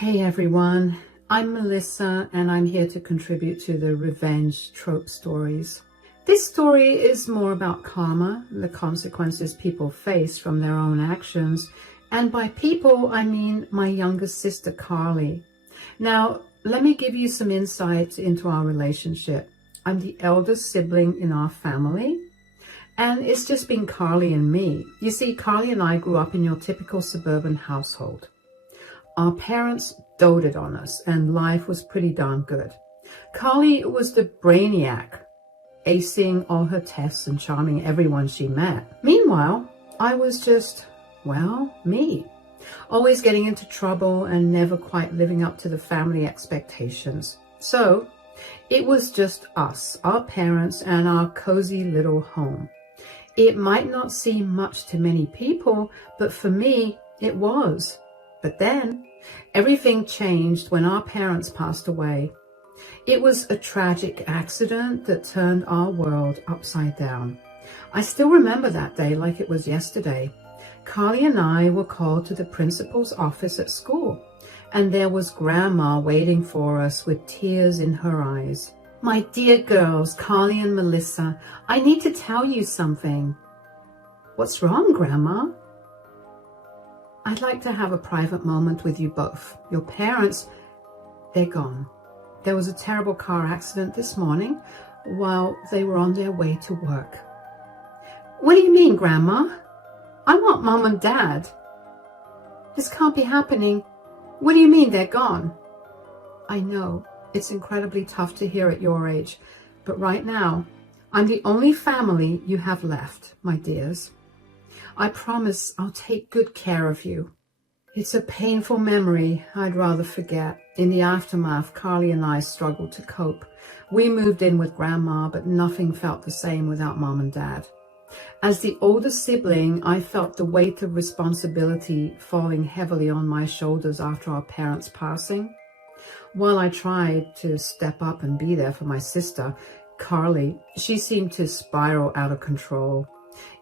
Hey everyone, I'm Melissa and I'm here to contribute to the revenge trope stories. This story is more about karma, the consequences people face from their own actions, and by people I mean my younger sister Carly. Now, let me give you some insight into our relationship. I'm the eldest sibling in our family, and it's just been Carly and me. You see, Carly and I grew up in your typical suburban household. Our parents doted on us and life was pretty darn good. Carly was the brainiac, acing all her tests and charming everyone she met. Meanwhile, I was just, well, me. Always getting into trouble and never quite living up to the family expectations. So, it was just us, our parents, and our cozy little home. It might not seem much to many people, but for me, it was. But then, everything changed when our parents passed away. It was a tragic accident that turned our world upside down. I still remember that day like it was yesterday. Carly and I were called to the principal's office at school, and there was Grandma waiting for us with tears in her eyes. "My dear girls, Carly and Melissa, I need to tell you something." "What's wrong, Grandma?" "I'd like to have a private moment with you both. Your parents, they're gone. There was a terrible car accident this morning while they were on their way to work." "What do you mean, Grandma? I want Mom and Dad." "This can't be happening. What do you mean they're gone?" "I know, it's incredibly tough to hear at your age, but right now, I'm the only family you have left, my dears. I promise I'll take good care of you." It's a painful memory I'd rather forget. In the aftermath, Carly and I struggled to cope. We moved in with Grandma, but nothing felt the same without Mom and Dad. As the oldest sibling, I felt the weight of responsibility falling heavily on my shoulders after our parents' passing. While I tried to step up and be there for my sister, Carly, she seemed to spiral out of control.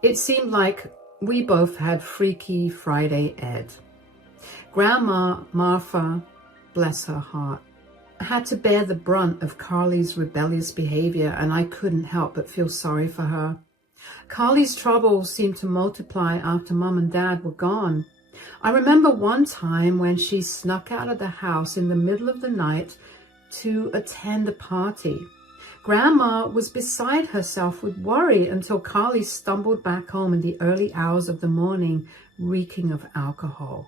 It seemed like we both had Freaky Friday Ed. Grandma Martha, bless her heart, had to bear the brunt of Carly's rebellious behavior, and I couldn't help but feel sorry for her. Carly's troubles seemed to multiply after Mom and Dad were gone. I remember one time when she snuck out of the house in the middle of the night to attend a party. Grandma was beside herself with worry until Carly stumbled back home in the early hours of the morning, reeking of alcohol.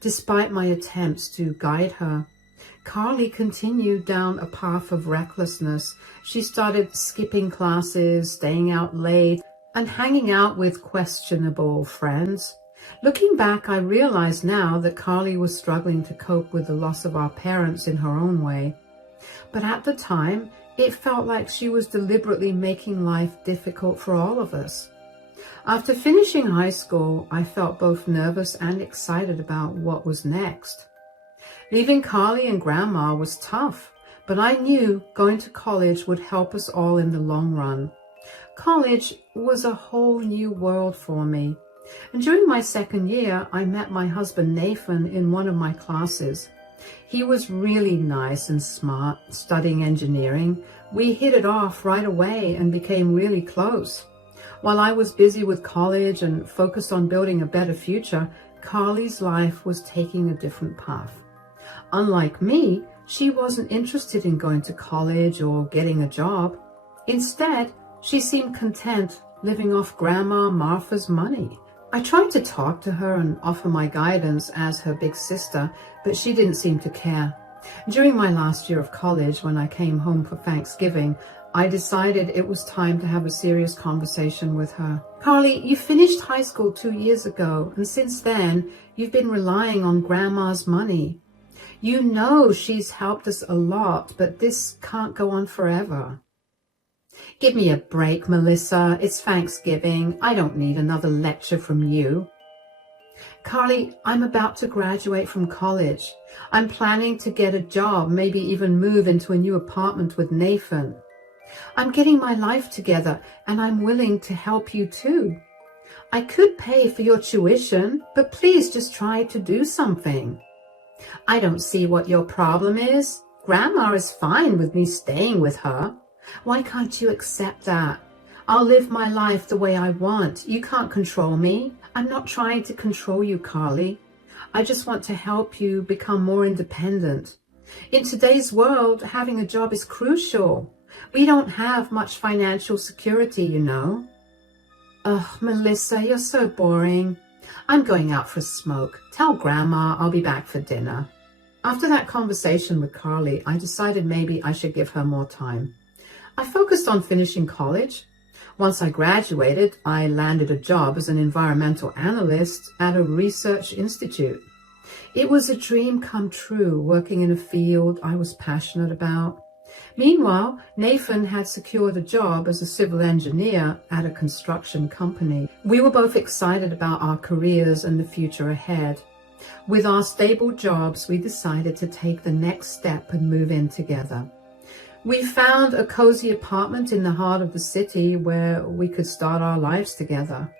Despite my attempts to guide her, Carly continued down a path of recklessness. She started skipping classes, staying out late, and hanging out with questionable friends. Looking back, I realize now that Carly was struggling to cope with the loss of our parents in her own way. But at the time, it felt like she was deliberately making life difficult for all of us. After finishing high school, I felt both nervous and excited about what was next. Leaving Carly and Grandma was tough, but I knew going to college would help us all in the long run. College was a whole new world for me. And during my second year, I met my husband Nathan in one of my classes. He was really nice and smart, studying engineering. We hit it off right away and became really close. While I was busy with college and focused on building a better future, Carly's life was taking a different path. Unlike me, she wasn't interested in going to college or getting a job. Instead, she seemed content living off Grandma Martha's money. I tried to talk to her and offer my guidance as her big sister, but she didn't seem to care. During my last year of college, when I came home for Thanksgiving, I decided it was time to have a serious conversation with her. "Carly, you finished high school 2 years ago, and since then, you've been relying on Grandma's money. You know she's helped us a lot, but this can't go on forever." "Give me a break, Melissa. It's Thanksgiving. I don't need another lecture from you." "Carly, I'm about to graduate from college. I'm planning to get a job, maybe even move into a new apartment with Nathan. I'm getting my life together, and I'm willing to help you too. I could pay for your tuition, but please just try to do something." I don't see what your problem is. Grandma is fine with me staying with her. Why can't you accept that? I'll live my life the way I want. You can't control me. I'm not trying to control you, Carly. I just want to help you become more independent. In today's world, having a job is crucial. We don't have much financial security, you know. Ugh, Melissa, you're so boring. I'm going out for a smoke. Tell Grandma I'll be back for dinner. After that conversation with Carly, I decided maybe I should give her more time. I focused on finishing college. Once I graduated, I landed a job as an environmental analyst at a research institute. It was a dream come true, working in a field I was passionate about. Meanwhile, Nathan had secured a job as a civil engineer at a construction company. We were both excited about our careers and the future ahead. With our stable jobs, we decided to take the next step and move in together. We found a cozy apartment in the heart of the city where we could start our lives together.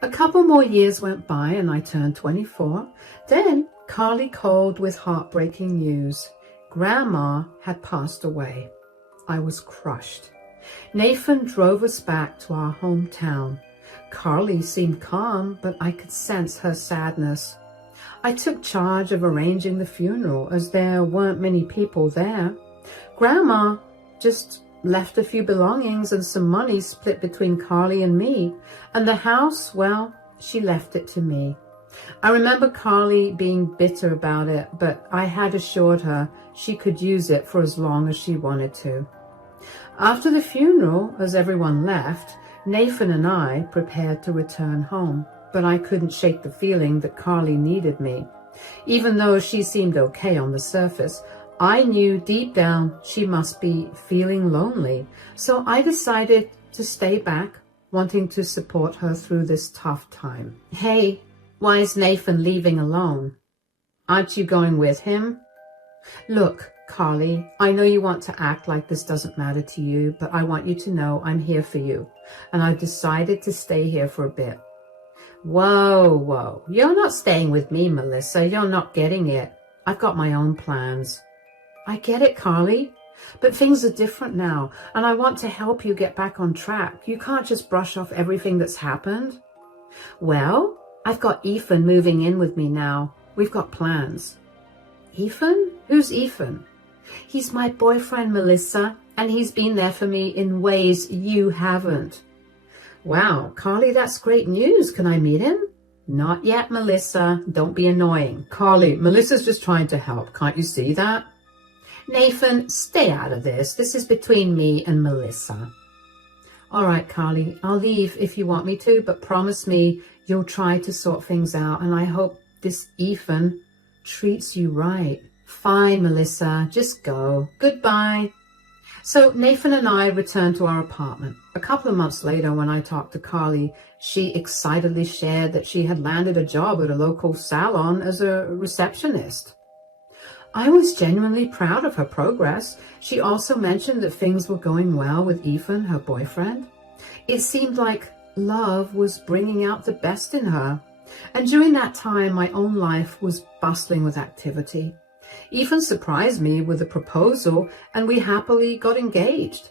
A couple more years went by and I turned 24. Then Carly called with heartbreaking news. Grandma had passed away. I was crushed. Nathan drove us back to our hometown. Carly seemed calm, but I could sense her sadness. I took charge of arranging the funeral as there weren't many people there. Grandma just left a few belongings and some money split between Carly and me. And the house, well, she left it to me. I remember Carly being bitter about it, but I had assured her she could use it for as long as she wanted to. After the funeral, as everyone left, Nathan and I prepared to return home, but I couldn't shake the feeling that Carly needed me. Even though she seemed okay on the surface, I knew deep down she must be feeling lonely, so I decided to stay back, wanting to support her through this tough time. Hey, why is Nathan leaving alone? Aren't you going with him? Look, Carly, I know you want to act like this doesn't matter to you, but I want you to know I'm here for you, and I've decided to stay here for a bit. Whoa, you're not staying with me, Melissa. You're not getting it. I've got my own plans. I get it, Carly, but things are different now, and I want to help you get back on track. You can't just brush off everything that's happened. Well, I've got Ethan moving in with me now. We've got plans. Ethan? Who's Ethan? He's my boyfriend, Melissa, and he's been there for me in ways you haven't. Wow, Carly, that's great news. Can I meet him? Not yet, Melissa. Don't be annoying. Carly, Melissa's just trying to help. Can't you see that? Nathan, stay out of this. This is between me and Melissa. All right, Carly, I'll leave if you want me to, but promise me you'll try to sort things out, and I hope this Ethan treats you right. Fine, Melissa, just go. Goodbye. So Nathan and I returned to our apartment. A couple of months later, when I talked to Carly, she excitedly shared that she had landed a job at a local salon as a receptionist. I was genuinely proud of her progress. She also mentioned that things were going well with Ethan, her boyfriend. It seemed like love was bringing out the best in her. And during that time, my own life was bustling with activity. Ethan surprised me with a proposal, and we happily got engaged.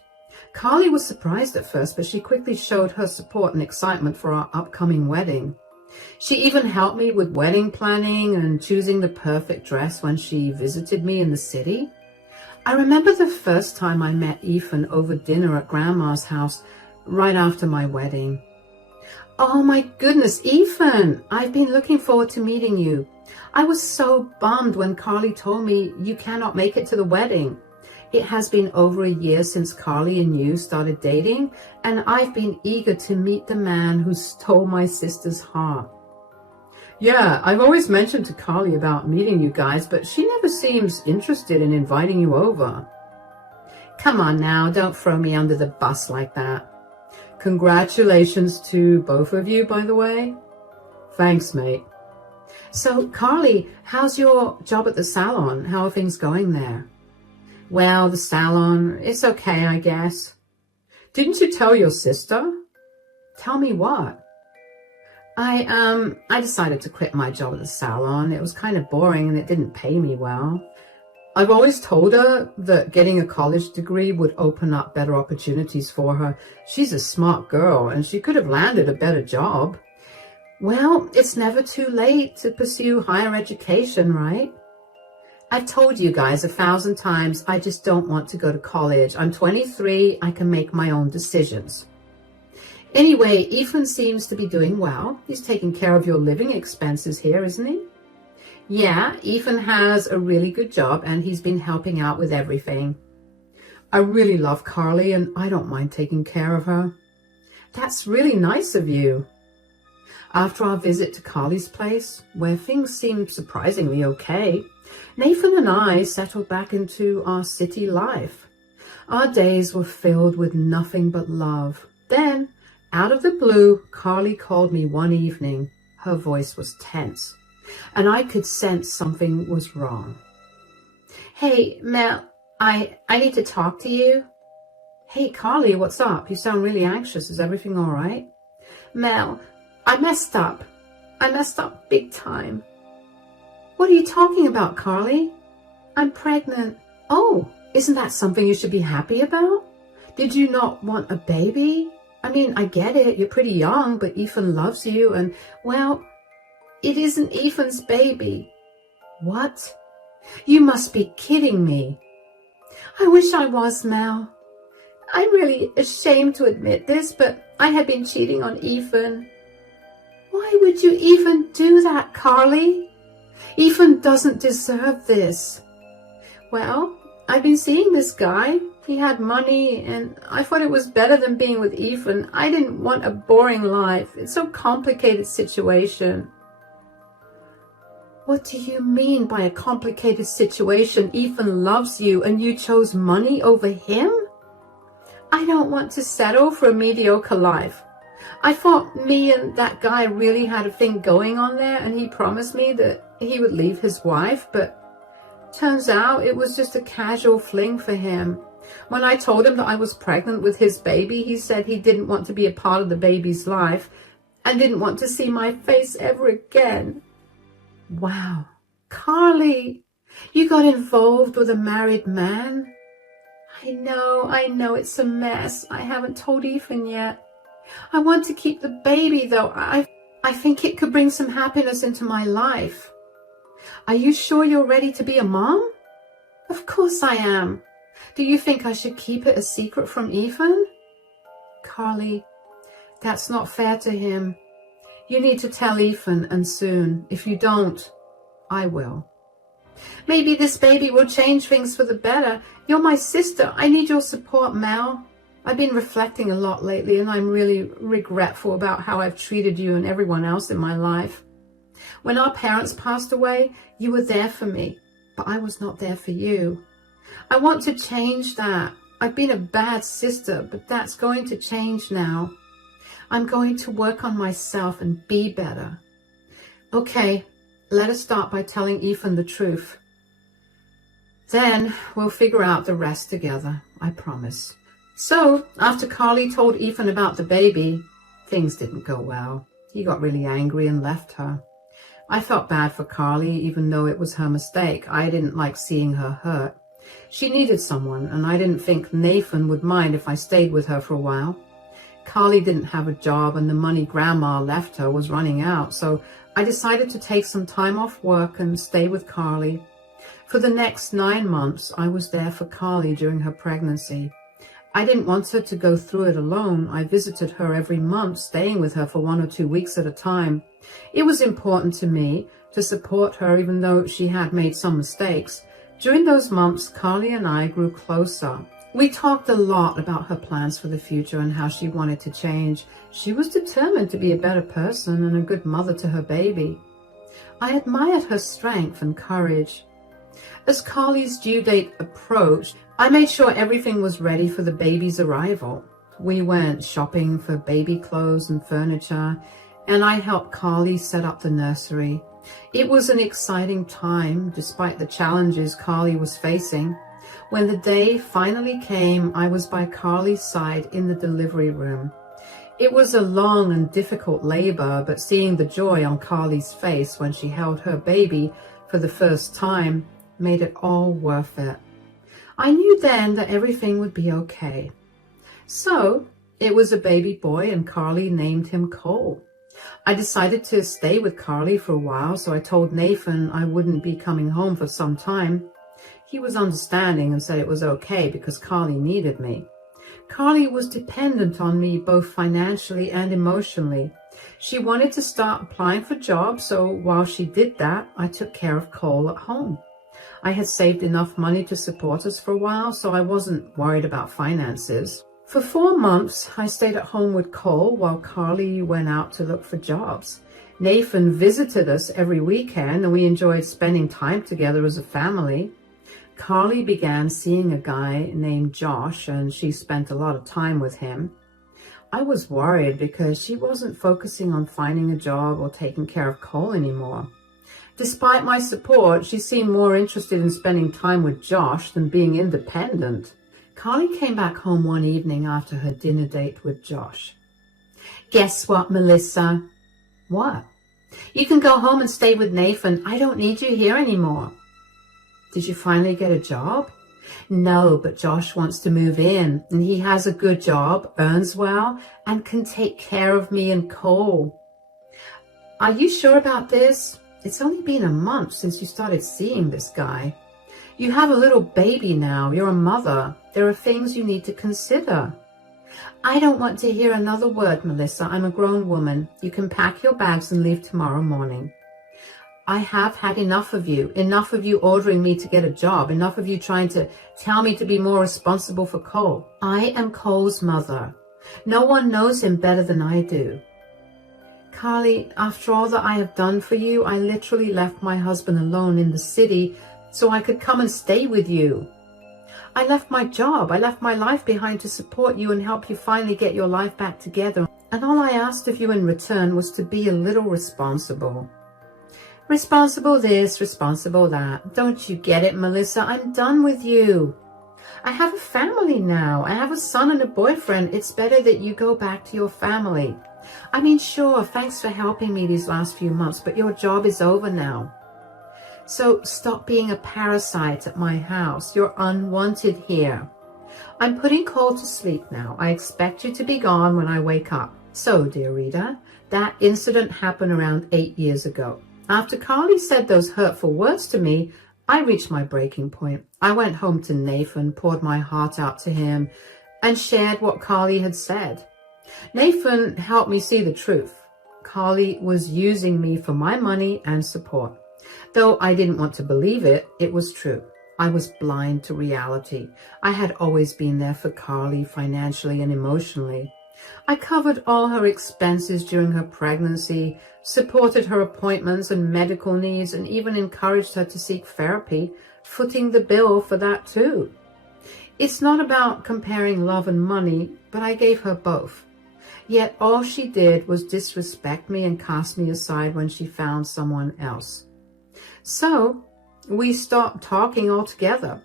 Carly was surprised at first, but she quickly showed her support and excitement for our upcoming wedding. She even helped me with wedding planning and choosing the perfect dress when she visited me in the city. I remember the first time I met Ethan over dinner at Grandma's house right after my wedding. Oh my goodness, Ethan, I've been looking forward to meeting you. I was so bummed when Carly told me you cannot make it to the wedding. It has been over a year since Carly and you started dating, and I've been eager to meet the man who stole my sister's heart. Yeah, I've always mentioned to Carly about meeting you guys, but she never seems interested in inviting you over. Come on now, don't throw me under the bus like that. Congratulations to both of you, by the way. Thanks, mate. So, Carly, how's your job at the salon? How are things going there? Well, the salon, it's okay, I guess. Didn't you tell your sister? Tell me what? I decided to quit my job at the salon. It was kind of boring and it didn't pay me well. I've always told her that getting a college degree would open up better opportunities for her. She's a smart girl and she could have landed a better job. Well, it's never too late to pursue higher education, right? I've told you guys 1,000 times I just don't want to go to college. I'm 23, I can make my own decisions. Anyway, Ethan seems to be doing well. He's taking care of your living expenses here, isn't he? Yeah, Ethan has a really good job and he's been helping out with everything. I really love Carly and I don't mind taking care of her. That's really nice of you. After our visit to Carly's place, where things seemed surprisingly okay, Nathan and I settled back into our city life. Our days were filled with nothing but love. Then, out of the blue, Carly called me one evening. Her voice was tense, and I could sense something was wrong. Hey, Mel, I need to talk to you. Hey, Carly, what's up? You sound really anxious. Is everything all right? Mel, I messed up. I messed up big time. What are you talking about, Carly? I'm pregnant. Oh, isn't that something you should be happy about? Did you not want a baby? I mean, I get it. You're pretty young, but Ethan loves you and, well, it isn't Ethan's baby. What? You must be kidding me. I wish I was, Mel. I'm really ashamed to admit this, but I had been cheating on Ethan. Why would you even do that, Carly? Ethan doesn't deserve this. Well, I've been seeing this guy. He had money, and I thought it was better than being with Ethan. I didn't want a boring life. It's so complicated situation. What do you mean by a complicated situation? Ethan loves you, and you chose money over him? I don't want to settle for a mediocre life. I thought me and that guy really had a thing going on there, and he promised me that he would leave his wife, but turns out it was just a casual fling for him. When I told him that I was pregnant with his baby, he said he didn't want to be a part of the baby's life and didn't want to see my face ever again. Wow, Carly, you got involved with a married man? I know, it's a mess. I haven't told Ethan yet. I want to keep the baby, though. I think it could bring some happiness into my life. Are you sure you're ready to be a mom? Of course I am. Do you think I should keep it a secret from Ethan? Carly, that's not fair to him. You need to tell Ethan, and soon. If you don't, I will. Maybe this baby will change things for the better. You're my sister. I need your support, Mel. I've been reflecting a lot lately, and I'm really regretful about how I've treated you and everyone else in my life. When our parents passed away, you were there for me, but I was not there for you. I want to change that. I've been a bad sister, but that's going to change now. I'm going to work on myself and be better. Okay, let us start by telling Ethan the truth. Then we'll figure out the rest together, I promise. So, after Carly told Ethan about the baby, things didn't go well. He got really angry and left her. I felt bad for Carly, even though it was her mistake. I didn't like seeing her hurt. She needed someone, and I didn't think Nathan would mind if I stayed with her for a while. Carly didn't have a job, and the money Grandma left her was running out, so I decided to take some time off work and stay with Carly. For the next 9 months, I was there for Carly during her pregnancy. I didn't want her to go through it alone. I visited her every month, staying with her for 1 or 2 weeks at a time. It was important to me to support her, even though she had made some mistakes. During those months, Carly and I grew closer. We talked a lot about her plans for the future and how she wanted to change. She was determined to be a better person and a good mother to her baby. I admired her strength and courage. As Carly's due date approached, I made sure everything was ready for the baby's arrival. We went shopping for baby clothes and furniture, and I helped Carly set up the nursery. It was an exciting time, despite the challenges Carly was facing. When the day finally came, I was by Carly's side in the delivery room. It was a long and difficult labor, but seeing the joy on Carly's face when she held her baby for the first time made it all worth it. I knew then that everything would be okay. So it was a baby boy, and Carly named him Cole. I decided to stay with Carly for a while, so I told Nathan I wouldn't be coming home for some time. He was understanding and said it was okay because Carly needed me. Carly was dependent on me both financially and emotionally. She wanted to start applying for jobs, so while she did that, I took care of Cole at home. I had saved enough money to support us for a while, so I wasn't worried about finances. For 4 months, I stayed at home with Cole while Carly went out to look for jobs. Nathan visited us every weekend, and we enjoyed spending time together as a family. Carly began seeing a guy named Josh, and she spent a lot of time with him. I was worried because she wasn't focusing on finding a job or taking care of Cole anymore. Despite my support, she seemed more interested in spending time with Josh than being independent. Carly came back home one evening after her dinner date with Josh. "Guess what, Melissa?" "What?" "You can go home and stay with Nathan. I don't need you here anymore." "Did you finally get a job?" "No, but Josh wants to move in, and he has a good job, earns well, and can take care of me and Cole." "Are you sure about this? It's only been a month since you started seeing this guy. You have a little baby now. You're a mother. There are things you need to consider." "I don't want to hear another word, Melissa. I'm a grown woman. You can pack your bags and leave tomorrow morning." "I have had enough of you ordering me to get a job, enough of you trying to tell me to be more responsible for Cole. I am Cole's mother. No one knows him better than I do." "Carly, after all that I have done for you, I literally left my husband alone in the city so I could come and stay with you. I left my job, I left my life behind to support you and help you finally get your life back together. And all I asked of you in return was to be a little responsible." "Responsible this, responsible that. Don't you get it, Melissa? I'm done with you. I have a family now. I have a son and a boyfriend. It's better that you go back to your family. I mean, sure, thanks for helping me these last few months, but your job is over now. So stop being a parasite at my house. You're unwanted here. I'm putting Cole to sleep now. I expect you to be gone when I wake up." So, dear reader, that incident happened around 8 years ago. After Carly said those hurtful words to me, I reached my breaking point. I went home to Nathan, poured my heart out to him, and shared what Carly had said. Nathan helped me see the truth. Carly was using me for my money and support. Though I didn't want to believe it, it was true. I was blind to reality. I had always been there for Carly financially and emotionally. I covered all her expenses during her pregnancy, supported her appointments and medical needs, and even encouraged her to seek therapy, footing the bill for that too. It's not about comparing love and money, but I gave her both. Yet all she did was disrespect me and cast me aside when she found someone else. So we stopped talking altogether.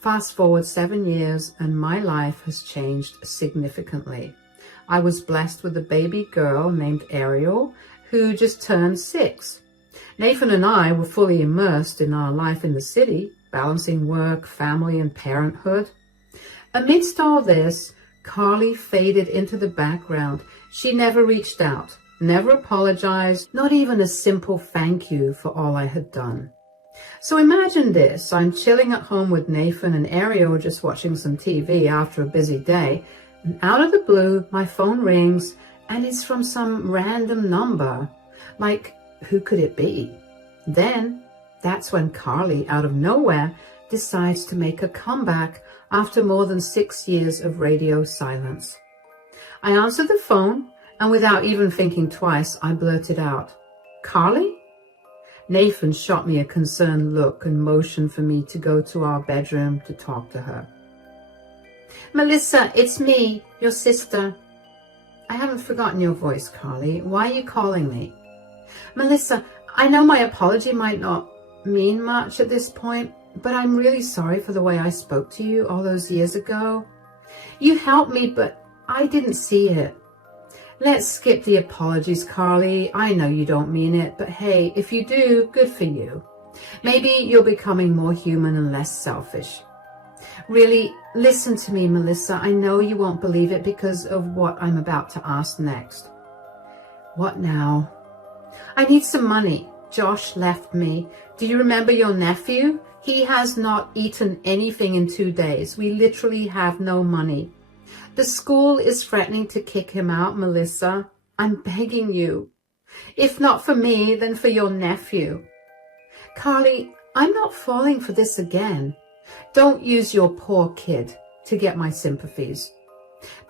Fast forward 7 years and my life has changed significantly. I was blessed with a baby girl named Ariel who just turned 6. Nathan and I were fully immersed in our life in the city, balancing work, family, and parenthood. Amidst all this, Carly faded into the background. She never reached out, never apologized, not even a simple thank you for all I had done. So imagine this, I'm chilling at home with Nathan and Ariel just watching some TV after a busy day, and out of the blue, my phone rings, and it's from some random number. Like, who could it be? Then, that's when Carly, out of nowhere, decides to make a comeback after more than 6 years of radio silence. I answered the phone, and without even thinking twice, I blurted out, "Carly?" Nathan shot me a concerned look and motioned for me to go to our bedroom to talk to her. "Melissa, it's me, your sister." "I haven't forgotten your voice, Carly. Why are you calling me?" "Melissa, I know my apology might not mean much at this point, but I'm really sorry for the way I spoke to you all those years ago. You helped me, but I didn't see it. Let's skip the apologies, Carly. I know you don't mean it, but hey, if you do, good for you. Maybe you're becoming more human and less selfish. Really, listen to me, Melissa. I know you won't believe it because of what I'm about to ask next. What now? I need some money. Josh left me. Do you remember your nephew? He has not eaten anything in 2 days. We literally have no money. The school is threatening to kick him out, Melissa. I'm begging you. If not for me, then for your nephew. Carly, I'm not falling for this again. Don't use your poor kid to get my sympathies.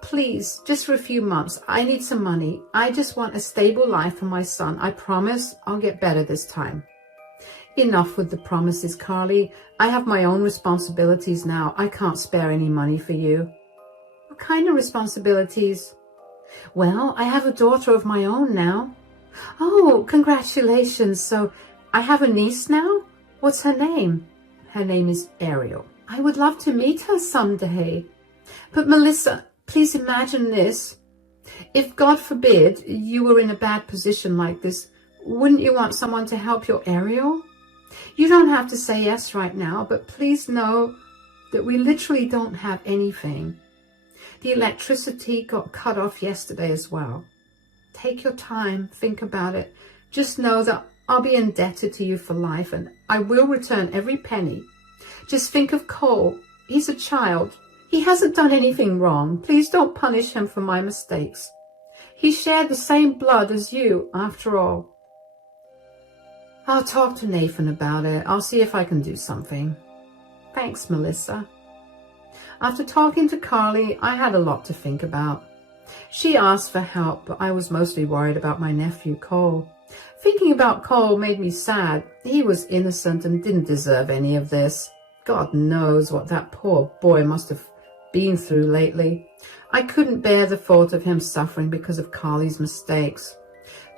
Please, just for a few months, I need some money. I just want a stable life for my son. I promise I'll get better this time. Enough with the promises, Carly. I have my own responsibilities now. I can't spare any money for you. What kind of responsibilities? Well, I have a daughter of my own now. Oh, congratulations. So I have a niece now? What's her name? Her name is Ariel. I would love to meet her someday. But Melissa, please imagine this. If, God forbid, you were in a bad position like this, wouldn't you want someone to help your Ariel? You don't have to say yes right now, but please know that we literally don't have anything. The electricity got cut off yesterday as well. Take your time, think about it. Just know that I'll be indebted to you for life and I will return every penny. Just think of Cole. He's a child. He hasn't done anything wrong. Please don't punish him for my mistakes. He shared the same blood as you, after all. I'll talk to Nathan about it. I'll see if I can do something. Thanks, Melissa. After talking to Carly, I had a lot to think about. She asked for help, but I was mostly worried about my nephew, Cole. Thinking about Cole made me sad. He was innocent and didn't deserve any of this. God knows what that poor boy must have been through lately. I couldn't bear the thought of him suffering because of Carly's mistakes.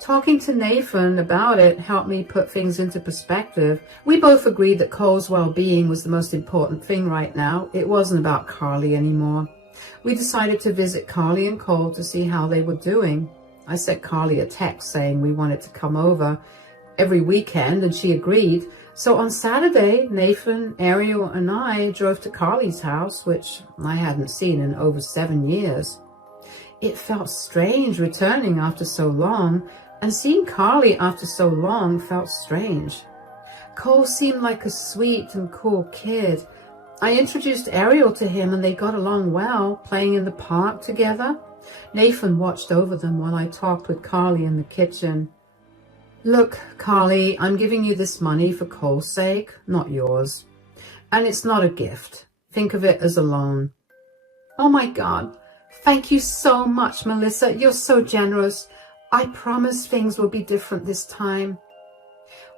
Talking to Nathan about it helped me put things into perspective. We both agreed that Cole's well-being was the most important thing right now. It wasn't about Carly anymore. We decided to visit Carly and Cole to see how they were doing. I sent Carly a text saying we wanted to come over every weekend, and she agreed. So on Saturday, Nathan, Ariel, and I drove to Carly's house, which I hadn't seen in over 7 years. It felt strange returning after so long, and seeing Carly after so long felt strange. Cole seemed like a sweet and cool kid. I introduced Ariel to him and they got along well, playing in the park together. Nathan watched over them while I talked with Carly in the kitchen. Look, Carly, I'm giving you this money for Cole's sake, not yours. And it's not a gift. Think of it as a loan. Oh my God. Thank you so much, Melissa. You're so generous. I promise things will be different this time.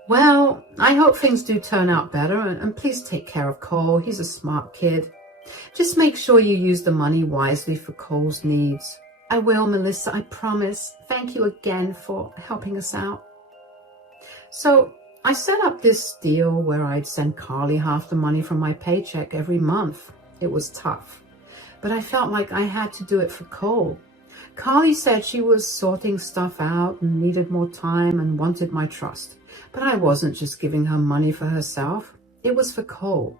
Well, I hope things do turn out better, and please take care of Cole. He's a smart kid. Just make sure you use the money wisely for Cole's needs. I will, Melissa, I promise. Thank you again for helping us out. So I set up this deal where I'd send Carly half the money from my paycheck every month. It was tough, but I felt like I had to do it for Cole. Carly said she was sorting stuff out and needed more time and wanted my trust. But I wasn't just giving her money for herself. It was for Cole.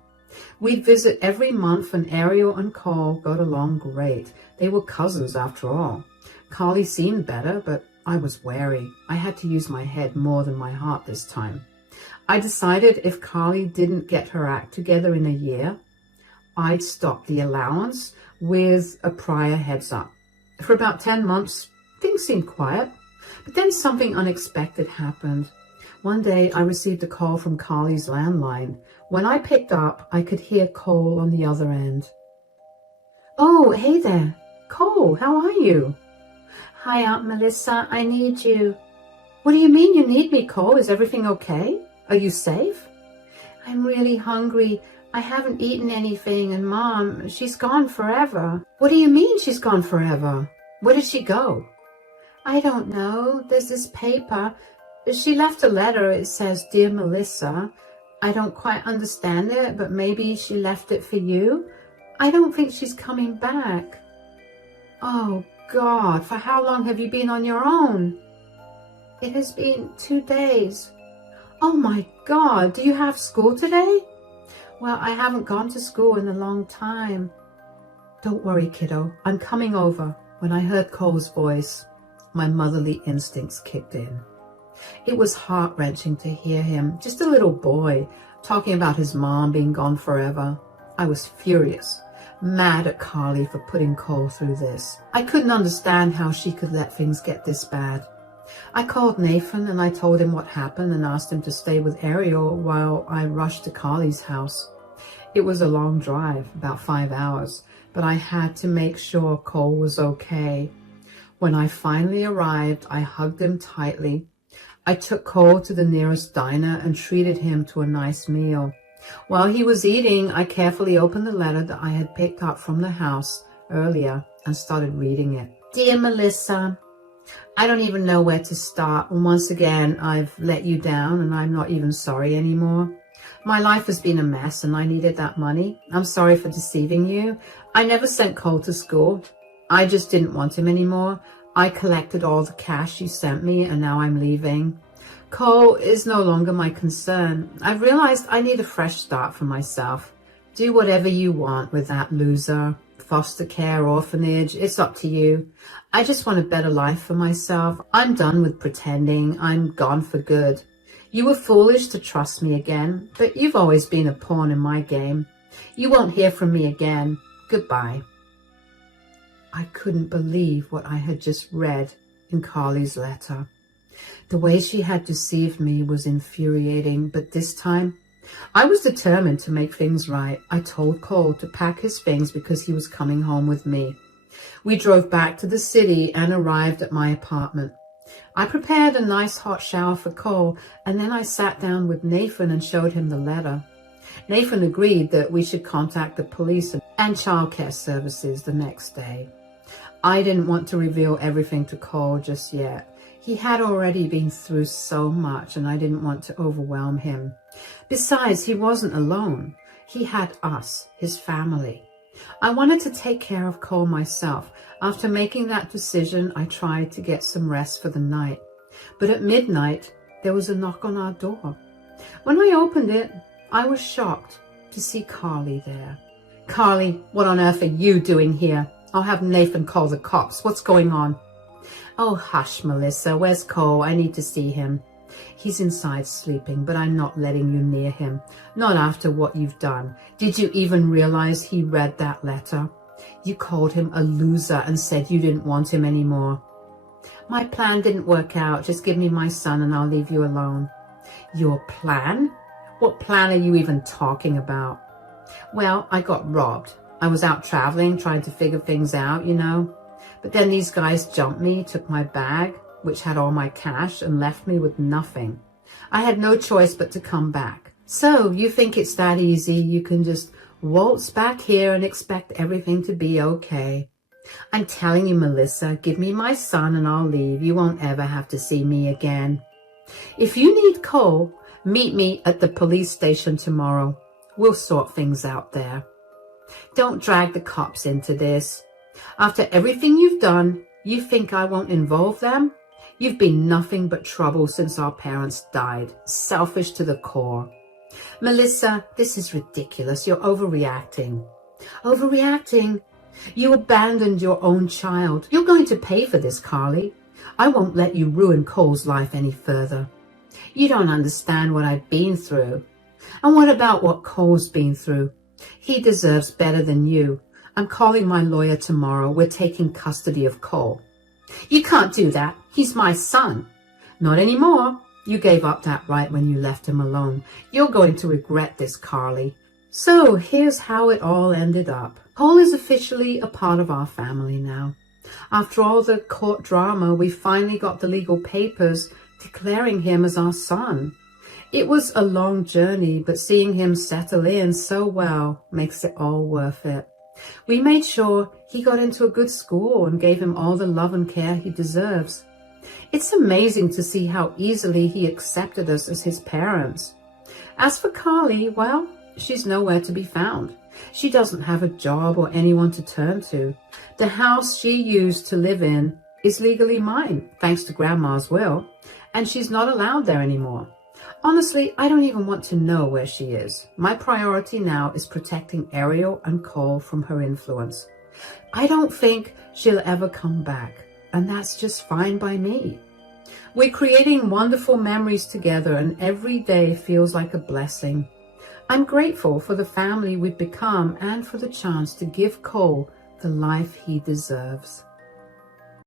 We'd visit every month and Ariel and Cole got along great. They were cousins after all. Carly seemed better, but I was wary. I had to use my head more than my heart this time. I decided if Carly didn't get her act together in a year, I'd stop the allowance with a prior heads up. For about 10 months, things seemed quiet, but then something unexpected happened. One day, I received a call from Carly's landline. When I picked up, I could hear Cole on the other end. Oh, hey there. Cole, how are you? Hi, Aunt Melissa. I need you. What do you mean you need me, Cole? Is everything okay? Are you safe? I'm really hungry. I haven't eaten anything, and Mom, she's gone forever. What do you mean she's gone forever? Where did she go? I don't know. There's this paper. She left a letter. It says, Dear Melissa. I don't quite understand it, but maybe she left it for you. I don't think she's coming back. Oh, God, for how long have you been on your own? It has been 2 days. Oh my God, do you have school today? Well, I haven't gone to school in a long time. Don't worry, kiddo, I'm coming over. When I heard Cole's voice, my motherly instincts kicked in. It was heart-wrenching to hear him, just a little boy, talking about his mom being gone forever. I was furious, mad at Carly for putting Cole through this. I couldn't understand how she could let things get this bad. I called Nathan and I told him what happened and asked him to stay with Ariel while I rushed to Carly's house. It was a long drive, about 5 hours, but I had to make sure Cole was okay. When I finally arrived, I hugged him tightly. I took Cole to the nearest diner and treated him to a nice meal. While he was eating, I carefully opened the letter that I had picked up from the house earlier and started reading it. Dear Melissa, I don't even know where to start. And once again, I've let you down and I'm not even sorry anymore. My life has been a mess and I needed that money. I'm sorry for deceiving you. I never sent Cole to school. I just didn't want him anymore. I collected all the cash you sent me and now I'm leaving. Cole is no longer my concern. I've realized I need a fresh start for myself. Do whatever you want with that loser. Foster care, orphanage, it's up to you. I just want a better life for myself. I'm done with pretending. I'm gone for good. You were foolish to trust me again, but you've always been a pawn in my game. You won't hear from me again. Goodbye. I couldn't believe what I had just read in Carly's letter. The way she had deceived me was infuriating, but this time I was determined to make things right. I told Cole to pack his things because he was coming home with me. We drove back to the city and arrived at my apartment. I prepared a nice hot shower for Cole, and then I sat down with Nathan and showed him the letter. Nathan agreed that we should contact the police and childcare services the next day. I didn't want to reveal everything to Cole just yet. He had already been through so much and I didn't want to overwhelm him. Besides, he wasn't alone. He had us, his family. I wanted to take care of Cole myself. After making that decision, I tried to get some rest for the night. But at midnight, there was a knock on our door. When I opened it, I was shocked to see Carly there. Carly, what on earth are you doing here? I'll have Nathan call the cops. What's going on? Oh, hush, Melissa. Where's Cole? I need to see him. He's inside sleeping, but I'm not letting you near him. Not after what you've done. Did you even realize he read that letter? You called him a loser and said you didn't want him anymore. My plan didn't work out. Just give me my son and I'll leave you alone. Your plan? What plan are you even talking about? Well, I got robbed. I was out traveling, trying to figure things out, you know. But then these guys jumped me, took my bag, which had all my cash, and left me with nothing. I had no choice but to come back. So you think it's that easy? You can just waltz back here and expect everything to be okay. I'm telling you, Melissa, give me my son and I'll leave. You won't ever have to see me again. If you need Cole, meet me at the police station tomorrow. We'll sort things out there. Don't drag the cops into this. After everything you've done, you think I won't involve them? You've been nothing but trouble since our parents died. Selfish to the core. Melissa, this is ridiculous. You're overreacting. Overreacting? You abandoned your own child. You're going to pay for this, Carly. I won't let you ruin Cole's life any further. You don't understand what I've been through. And what about what Cole's been through? He deserves better than you. I'm calling my lawyer tomorrow. We're taking custody of Cole. You can't do that. He's my son. Not anymore. You gave up that right when you left him alone. You're going to regret this, Carly. So here's how it all ended up. Cole is officially a part of our family now. After all the court drama, we finally got the legal papers declaring him as our son. It was a long journey, but seeing him settle in so well makes it all worth it. We made sure he got into a good school and gave him all the love and care he deserves. It's amazing to see how easily he accepted us as his parents. As for Carly, well, she's nowhere to be found. She doesn't have a job or anyone to turn to. The house she used to live in is legally mine, thanks to Grandma's will, and she's not allowed there anymore. Honestly, I don't even want to know where she is. My priority now is protecting Ariel and Cole from her influence. I don't think she'll ever come back, and that's just fine by me. We're creating wonderful memories together, and every day feels like a blessing. I'm grateful for the family we've become and for the chance to give Cole the life he deserves.